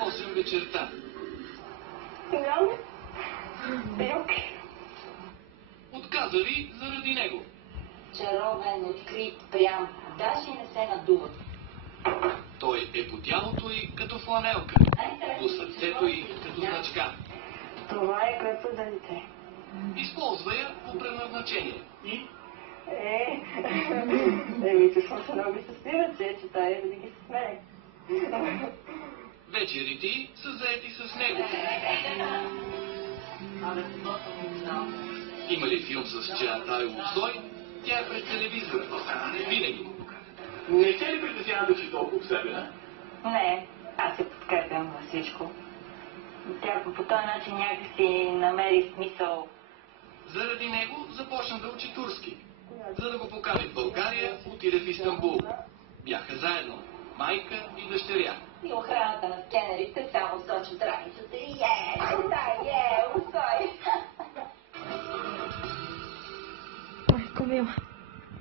8 вечерта. Сигнал? Белки. Отказали заради него. Чаровен, открит, прям. Даже не се надува. Той е по тялото й като фланелка, по сърцето й като значка. Това е кръцуденце. Използва я по предназначение. И Чувствам се много щастлива, че читая да ги се смее. вечерите са заети с него. Има ли филм с Чаната и Лосой? Тя е пред телевизора. Винаги. Не се ли притеснява да си толкова обсебена? Не, аз се подкрепям във всичко. Тя по този начин някакси намери смисъл. Заради него започна да учи турски. За да го покани в България, отиде в Истанбул. Бяха заедно, майка и дъщеря. И охраната на скенерите само сочат раницата и усой. Ой, Камила.